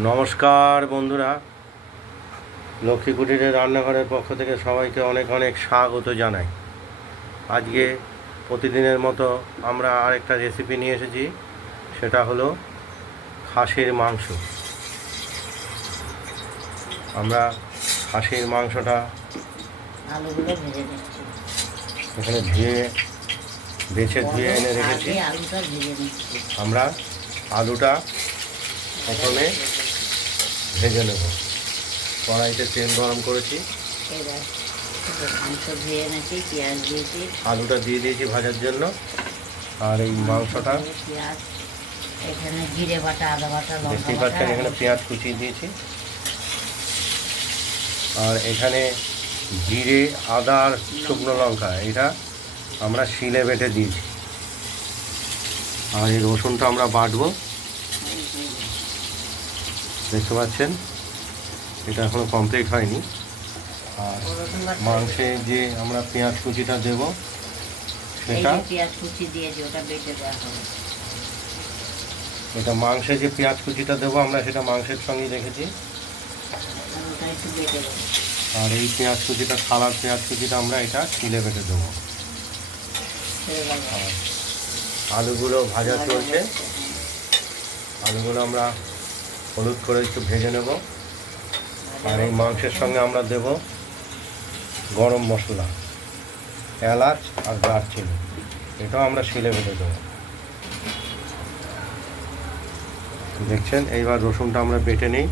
নমস্কার বন্ধুরা। লক্ষ্মী কুটিরের রান্নাঘরের পক্ষ থেকে সবাইকে অনেক অনেক স্বাগত জানাই। আজকে প্রতিদিনের মতো আমরা আরেকটা রেসিপি নিয়ে এসেছি সেটা হলো খাসির মাংস। আমরা খাসির মাংসটা আলুগুলো ভেজে নিচ্ছি। এখানে ধুয়ে বেছে ধুয়ে এনে রেখেছি। আমরা আলুটা প্রথমে ভেজে নেব। কড়াইতে তেল গরম করেছি। এবার মাংস ধুয়ে এনেছি পেঁয়াজ দিয়েছি। আলুটা দিয়ে দিয়েছি ভাজার জন্য। আর এই মাংসটা পেঁয়াজ এখানে জিরে বাটা আদা বাটা লঙ্কা বাটা পাচ্ছেন এখানে পেঁয়াজ কুচিয়ে দিয়েছি। আর এখানে জিরে আদা আর শুকনো লঙ্কা এটা আমরা শিলে বেটে দিয়েছি। আর এই রসুনটা আমরা বাটবো। দেখতে পাচ্ছেন এটা এখনও কমপ্লিট হয়নি। আর মাংসে যে আমরা পেঁয়াজ কুচিটা দেব সেটা যে পেঁয়াজ কুচি দিয়েছি ওটা বেটে দেওয়া হবে। এটা মাংসে যে পেঁয়াজ কুচিটা দেবো আমরা সেটা মাংসের সঙ্গেই রেখেছি। আর এই পেঁয়াজ কুচিটা থালার পেঁয়াজ কুচিটা আমরা এটা শিলে বেটে দেবো। আলুগুলো ভাজা চলছে। আলুগুলো আমরা হলুদ করে একটু ভেজে নেব। আর এই মাংসের সঙ্গে আমরা দেব গরম মশলা এলাচ আর দারচিনি। এটাও আমরা শিলে বেটে দেবো। দেখছেন? এইবার রসুনটা আমরা বেটে নিই।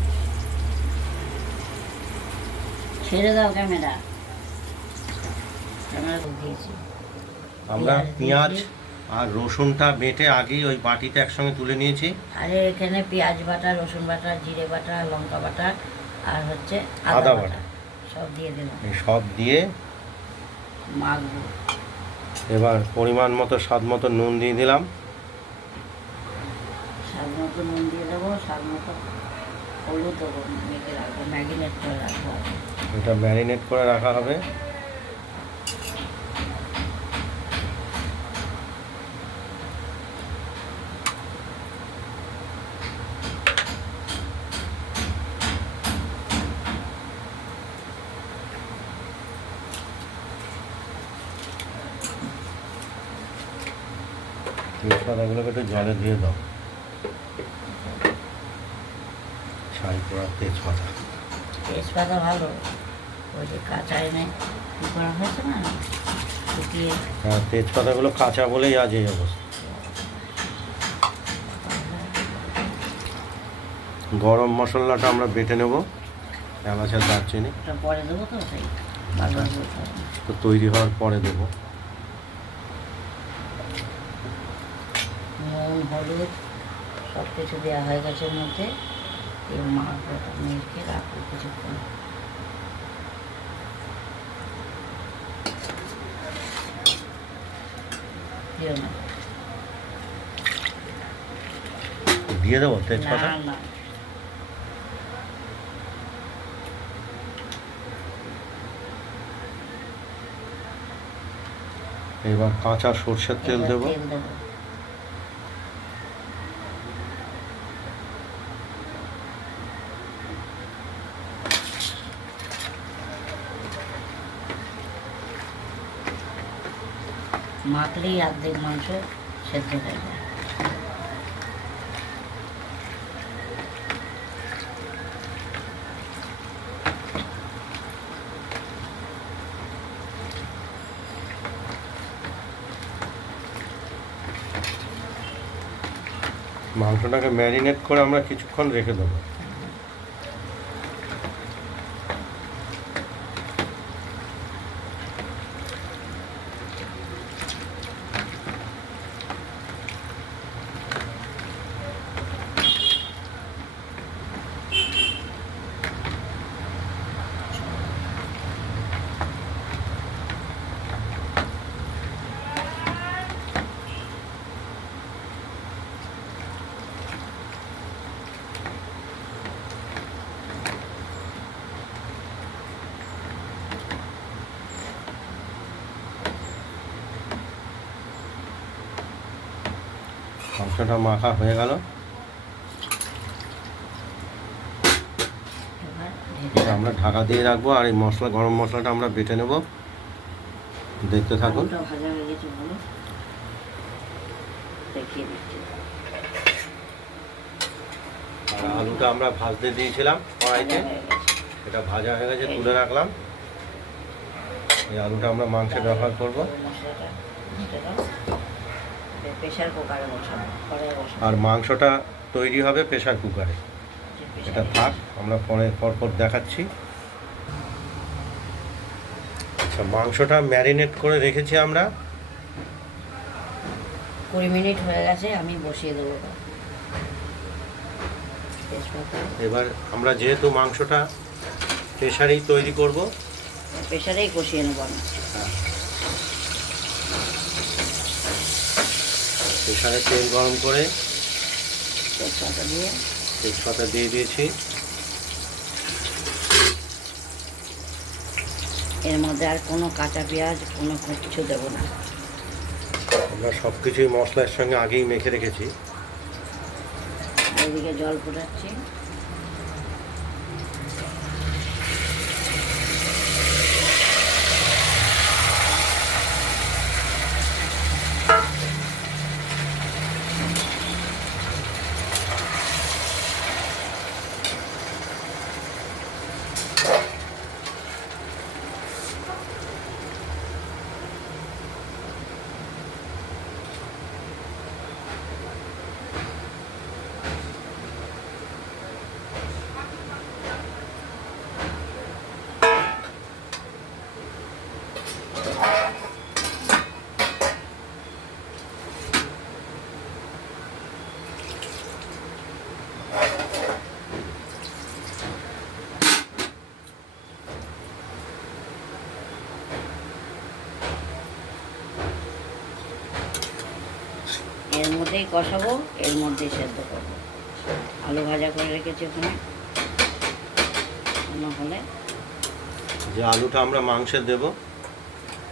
ছেড়ে দাও ক্যামেরা। ক্যামেরা আমরা পেঁয়াজ। আর রসুনটা বেটে আগেই ওই বাটিতে একসঙ্গে তুলে নিয়েছি। আর এখানে পেঁয়াজ বাটা রসুন বাটা জিরে বাটা লঙ্কা বাটা আর হচ্ছে আদা বাটা। সব দিয়ে এই সব দিয়ে মাখবো। এবার পরিমাণ মতো স্বাদ মতো নুন দিয়ে দিলাম। স্বাদ মতো নুন দিয়ে দেবো স্বাদ মতো হলুদ দেবো মেখে রাখব ম্যাগিনেট করে রাখব। এটা ম্যারিনেট করে রাখা হবে। তেজপাতাগুলোকে একটু জলে দিয়ে দাও। ছাই করা তেজপাতা। তেজপাতা ভালো। ওই যে কাঁচা এনে কী করা হয়েছে না? শুকিয়ে। হ্যাঁ তেজপাতাগুলো কাঁচা বলেই আজ এই অবস্থা। গরম মশলাটা আমরা বেটে নেব। এলাচ আর দারচিনি পরে দেবো তো। তো তৈরি হওয়ার পরে দেবো। নুন হলুদ সব কিছু দেওয়া হয়ে গেছে এর মধ্যে। এই মাখবোটা মেখে রাখব কিছুক্ষণ। দিয়ে দেবো তেজপাতা? না এবার কাঁচা সর্ষের তেল দেবো। মাখলেই অর্ধেক মাংস সেদ্ধ হয়ে যায়। মাংসটাকে ম্যারিনেট করে আমরা কিছুক্ষণ রেখে দেবো। মাংসটা মাখা হয়ে গেল। এটা আমরা ঢাকা দিয়ে রাখব আর এই মশলা গরম মশলাটা আমরা বেটে নেব। দেখতে থাকুন। আলুটা আর আমরা ভাজতে দিয়েছিলাম কড়াইতে। এটা ভাজা হয়ে গেছে তুলে রাখলাম। এই আলুটা আমরা মাংসে ব্যবহার করব ওই মশলাটা দিতে দাও প্রেশার কুকারে বসাবো কড়াই বসাবো আর মাংসটা তৈরি হবে প্রেশার কুকারে। এটা থাক আমরা পরে পরপর দেখাচ্ছি। আচ্ছা মাংসটা ম্যারিনেট করে রেখেছি আমরা। কুড়ি মিনিট হয়ে গেছে আমি বসিয়ে দেবো এবার। আমরা যেহেতু মাংসটা প্রেশারেই তৈরি করব প্রেশারেই কষিয়ে নেব আমি। প্রেসারে তেল গরম করে তেজপাতা দিয়ে। তেজপাতা দিয়ে দিয়েছি। এর মধ্যে আর কোনো কাঁচা পেঁয়াজ কোনো কিছু দেবো না। আমরা সব কিছুই মশলার সঙ্গে আগেই মেখে রেখেছি। এদিকে জল ফোটাচ্ছি এর মধ্যেই কষাবো এর মধ্যেই সেদ্ধ করব। আলু ভাজা করে রেখেছি ওখানে। অন্য হলে যে আলুটা আমরা মাংসে দেব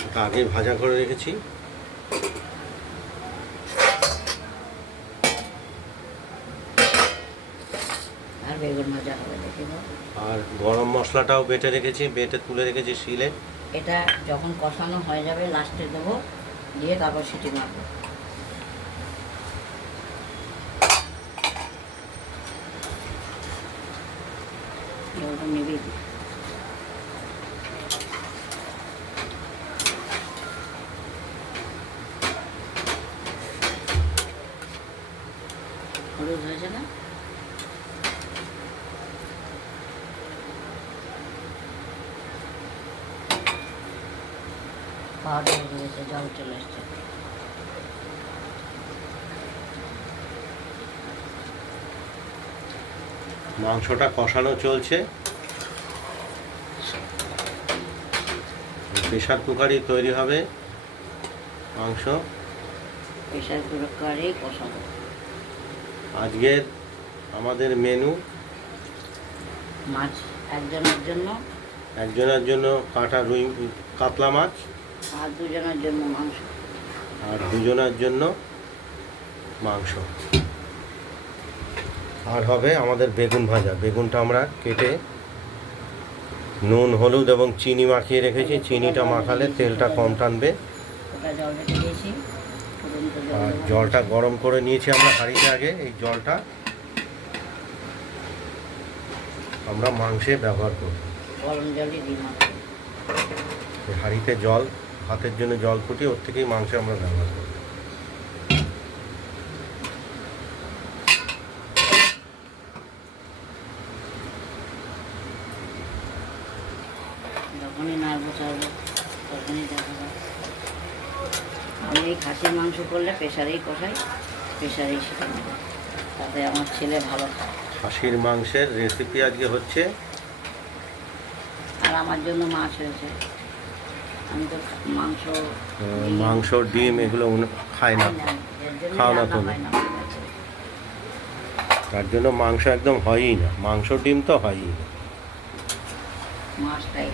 ওটা আগে ভাজা করে রেখেছি। আর বেগুন ভাজা হবে দেখে আর গরম মশলাটাও বেটে রেখেছি বেটে তুলে রেখেছি শিলে। এটা যখন কষানো হয়ে যাবে লাস্টে দেবো দিয়ে তারপর সিটি মারবো জলটা নেবেই। হলুদ হয়েছে না পাউডার হয়ে জল চলে এসছে মাংসটা কষানো চলছে। প্রেশার কুকারই তৈরি হবে মাংস। প্রেশার কুকারেই কষাবো আজকের আমাদের মেনু মাছ একজনের জন্য। একজনের জন্য কাটা রুই কাতলা মাছ। আর দুজনের জন্য মাংস। আর দুজনের জন্য মাংস। আর হবে আমাদের বেগুন ভাজা। বেগুনটা আমরা কেটে নুন, হলুদ এবং চিনি মাখিয়ে রেখেছি। চিনিটা মাখালে তেলটা কম টানবে। আর জলটা গরম করে নিয়েছি আমরা হাঁড়িতে আগে, এই জলটা। আমরা মাংসে ব্যবহার করব হাঁড়িতে জল হাতের জন্য জল ফুটিয়ে ওর থেকেই মাংসে আমরা ব্যবহার করব তখনই দেখা যায় আমি এই খাসির মাংস করলে প্রেশারেই কষাই প্রেশারেই শিখে নেব। তাতে আমার ছেলে ভালো খায়। খাসির মাংসের রেসিপি আজকে হচ্ছে? আর আমার জন্য মাছ হয়েছে আমি তো মাংস মাংস ডিম এগুলো খায় না। খাই না। খাও না তুমি। তার জন্য মাংস একদম হয়ই না। মাংস ডিম তো হয়ই না। মাছটাই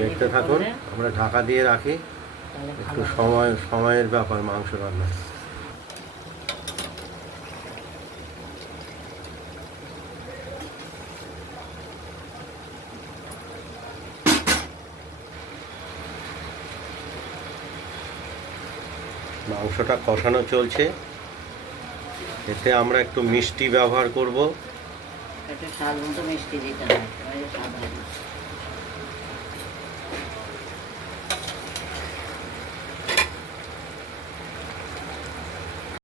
দেখতে থাকুন, আমরা ঢাকা দিয়ে রাখি। একটু সময়, সময়ের ব্যাপার মাংস রান্না মাংসটা কষানো চলছে। এতে আমরা একটু মিষ্টি ব্যবহার করব। একটু স্বাদ মতো মিষ্টি দিতে হয় স্বাদ